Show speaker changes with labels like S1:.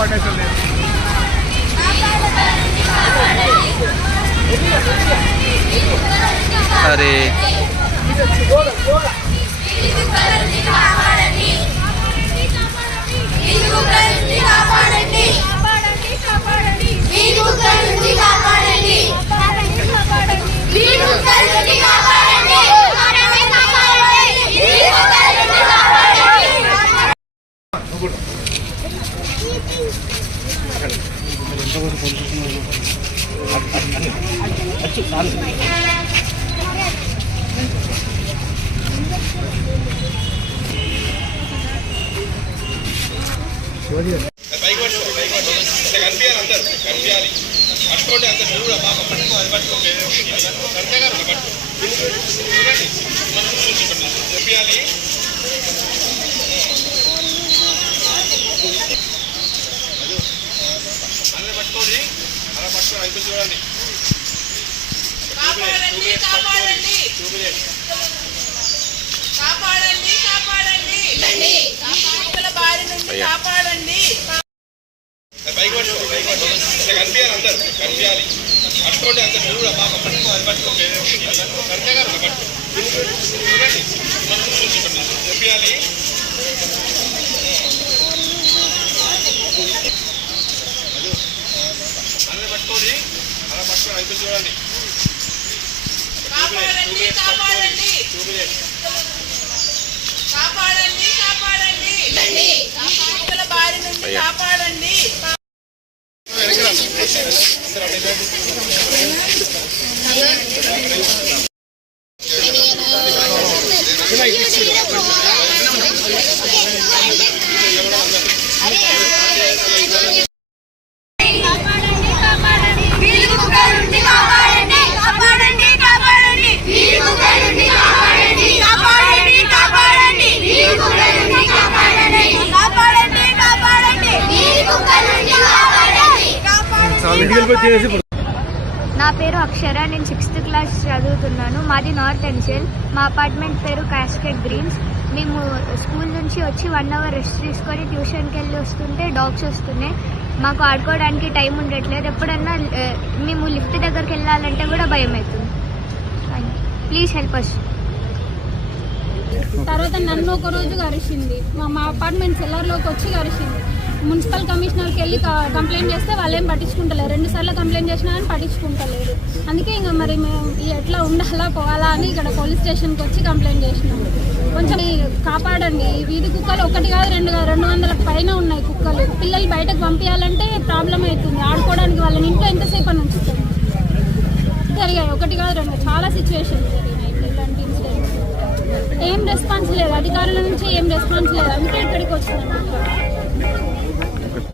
S1: Coordination లేదు.
S2: అరే.
S3: పట్టుకోండి అందరు నువ్వు బాగా పట్టుకో అది పట్టుకో కరెక్ట్గా పట్టుకో చూడండి కనిపించాలి అందరు పట్టుకోండి. అలా పట్టుకోండి అయిపోయి చూడండి.
S4: కాపాడండి కాపాడండి.
S3: టూ మినిట్స్
S4: కాపాడండి కాపాడండి. కుక్కల బారి నుండి కాపాడండి.
S3: పైకి పట్టుకో పైకి పట్టుకో. ఇట్లా కనిపించాలి అందరు కనిపించాలి. పట్టుకోండి అందరు నువ్వు కూడా బాగా పట్టుకో అది పట్టుకో. కరెక్ట్గా పట్టుకో. చూడండి. కనిపించాలి అందరు పట్టుకోండి. అలా పట్టుకోండి అయితే చూడండి
S4: కాపాడండి కాపాడండి
S3: టూ మినిట్స్
S4: కాపాడండి కాపాడండి కుక్కల బారి నుండి కాపాడండి
S5: కాపాడండి కాపాడండి వీరి కుక్కల నుండి కాపాడండి కాపాడండి కాపాడండి వీరి కుక్కల నుండి కాపాడండి కాపాడండి కాపాడండి వీరి కుక్కల నుండి కాపాడండి కాపాడండి కాపాడండి వీరి కుక్కల నుండి కాపాడండి కాపాడండి
S6: నా పేరు అక్షర నేను సిక్స్త్ క్లాస్ చదువుతున్నాను. మాది నార్త్ ఎన్షియల్ మా అపార్ట్మెంట్ పేరు కాస్కెట్ గ్రీన్స్ మేము స్కూల్ నుంచి వచ్చి వన్ అవర్ రెస్ట్ తీసుకొని ట్యూషన్కి వెళ్ళి వస్తుంటే డాగ్స్ వస్తున్నాయి. మాకు ఆడుకోవడానికి టైం ఉండట్లేదు. ఎప్పుడన్నా మేము లిఫ్ట్ దగ్గరికి వెళ్ళాలంటే కూడా భయం అవుతుంది. ప్లీజ్ హెల్ప్ అస్
S7: తర్వాత నన్ను ఒక రోజు కరిచింది. మా మా అపార్ట్మెంట్ సెల్లర్లోకి వచ్చి కరిచింది. మున్సిపల్ కమిషనర్కి వెళ్ళి కంప్లైంట్ చేస్తే వాళ్ళేం పట్టించుకుంటలేరు రెండు సార్లు కంప్లైంట్ చేసినా కానీ పట్టించుకుంటలేరు అందుకే ఇంకా మరి మేము ఎట్లా ఉండాలా పోవాలా అని ఇక్కడ పోలీస్ స్టేషన్కి వచ్చి కంప్లైంట్ చేసినాం. కొంచెం కాపాడండి. ఈ వీధి కుక్కలు ఒకటి కాదు రెండు కాదు రెండు వందల పైన ఉన్నాయి కుక్కలు. పిల్లలు బయటకు పంపించాలంటే ప్రాబ్లం అవుతుంది. ఆడుకోవడానికి వాళ్ళని ఇంట్లో ఎంతసేపు అని ఉంచుతాం జరిగాయి. ఒకటి కాదు రెండు. చాలా సిచ్యువేషన్ జరిగినాయి ఇలాంటి ఇన్సిడెంట్స్. ఏం రెస్పాన్స్ లేదు. అధికారుల నుంచి ఏం రెస్పాన్స్ లేదు. అందుకే ఇక్కడికి వచ్చినాం.